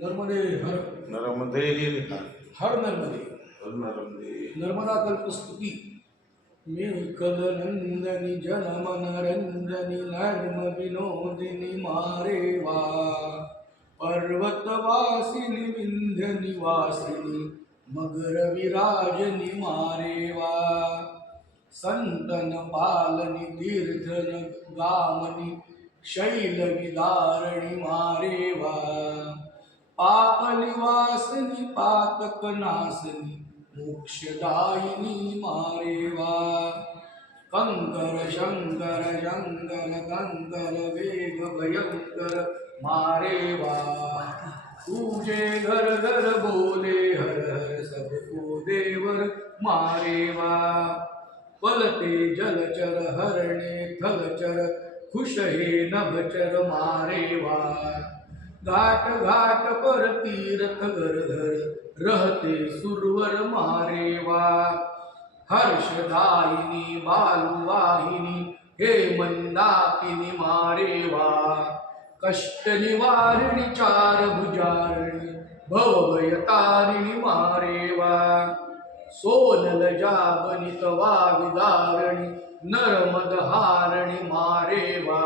नर्मदे हर नर्मदे हर नर्मदे नर्मदे नर्मदा कल्पस्तुती मेखल नंदनी जनमन रंजनी नर्म विनोदिनी मारे वा पर्वतवासिनी विंध्य निवासिनी मगर विराजनी मारे वा संतन पालनी तीर्थन गामनी शैल विदारणी मारे वा पापनिवासिनी पातकनाशनी मोक्षदायिनी मारे वा कंकर शंकर जंगर कंकर वेग भयंकर मारे वा तुझे घर घर बोले हर हर सबको देवर मारे वा पलते जलचर हरणे थलचर खुश हे नभचर मारे वा घाट घाट पर तीर्थ घर घर रहते सुरवर मारे वा हर्षदायिनी बालुवाहिनी हे मंदाकिनी मारे वा कष्ट निवारिणी चार भुजारिणी भवभयतारिणी मारे वा सोनल जाबनित वाविदारिणी नर्मदहारिणी मारे वा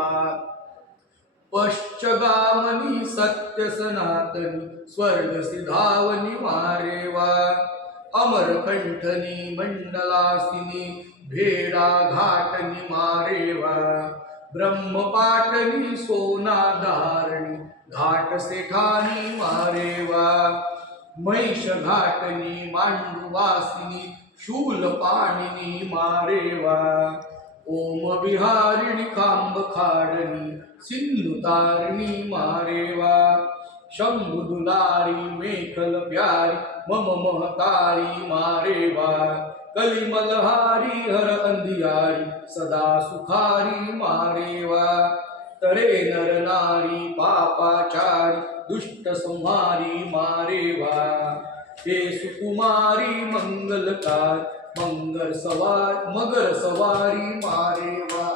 पश्चगामनी सत्य सनातनी स्वर्ग सिधावनी मारे वा अमरकंठनी मंडलासिनी भेडा घाटनी मारे वा ब्रह्मपाटनी सोनाधारणी घाट सेठानी मारे वा महिष घाटनी मांडुवासिनी शूल पाणिनी मारे वा ओम विहारिणी कांब खाडणी सिंधु तारिणी मारे वा शंभु दुलारी मेखल प्यारी मम महतारी मारे वा कलिमलहारी हर अंधियारी सदा सुखारी मारे वा तरे नर नारी पापाचारी दुष्ट संहारी मारे वा हे सुकुमारी मंगलकार मगर सवारी मारे वा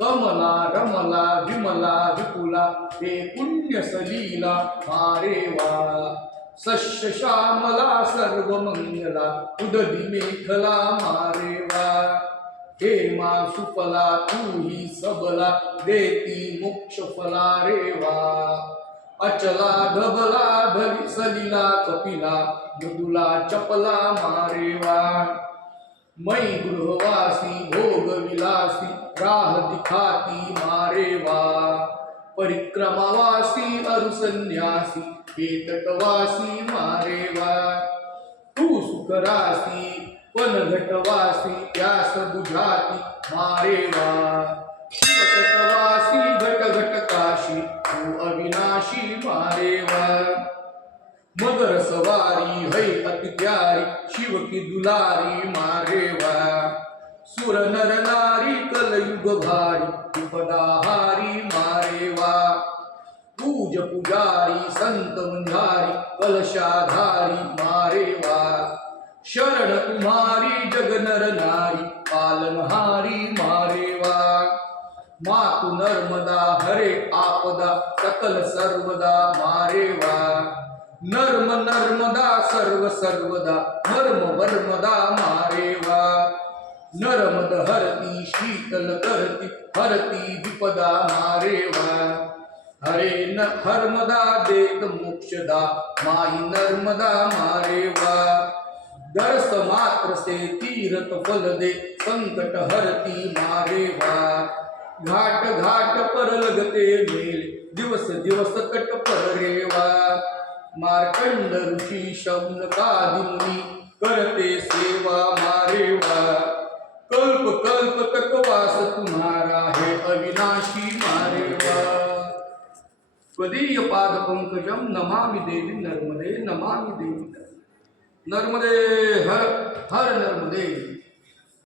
कमला रमला विमला विपुला हे पुण्य सलीला मारे वा सस्य श्यामला सर्व मंगला उददी मेखला मारे वा हे मा सुफला तू ही सबला देती मोक्ष फला रे वा अचला धबला धरी सलिला कपिला मृदुला चपला मारे वा मै गृहवासी भोग विलासी राह दिखाती मारे वा परिक्रमावासी अरुसन्यासी पेटकवासी मारे वा तू सुखरासी पनघटवासी प्यास बुझाती मारे वा शिवतटवासी घट घटकाशी तू अविनाशी मारे वा मगर सवारी है अति प्यारी शिव की दुलारी मारे वा सुर नर नारी कलयुग भारी विपदाहारी मारे वा पूज पुजारी संत मंधारी कलशाधारी मारे वा शरण तुम्हारी जग नर नारी पालनहारी मारे वा मातु नर्मदा हरे आपदा सकल सर्वदा मारे वा नर्म नर्मदा सर्व सर्वदा मर्म वर्मदा मारे वा नर्मद हरती शीतल करती हरती विपदा मारे वा हरे न हर्मदा देत मोक्षदा माई नर्मदा मारे वा दर्श मात्र से तीरथ फल दे संकट हरती मारे वा घाट घाट पर लगते मेल दिवस दिवस कट पर रे वा मार्कंड ऋषि शौनकादि मुनि करते सेवा मारे वा कल्प कल्प तक वास तुम्हारा है अविनाशी मारे वा त्वदीय पाद पंकजम नमामि देवी नर्मदे नमामि देवी नर्मदे हर हर नर्मदे।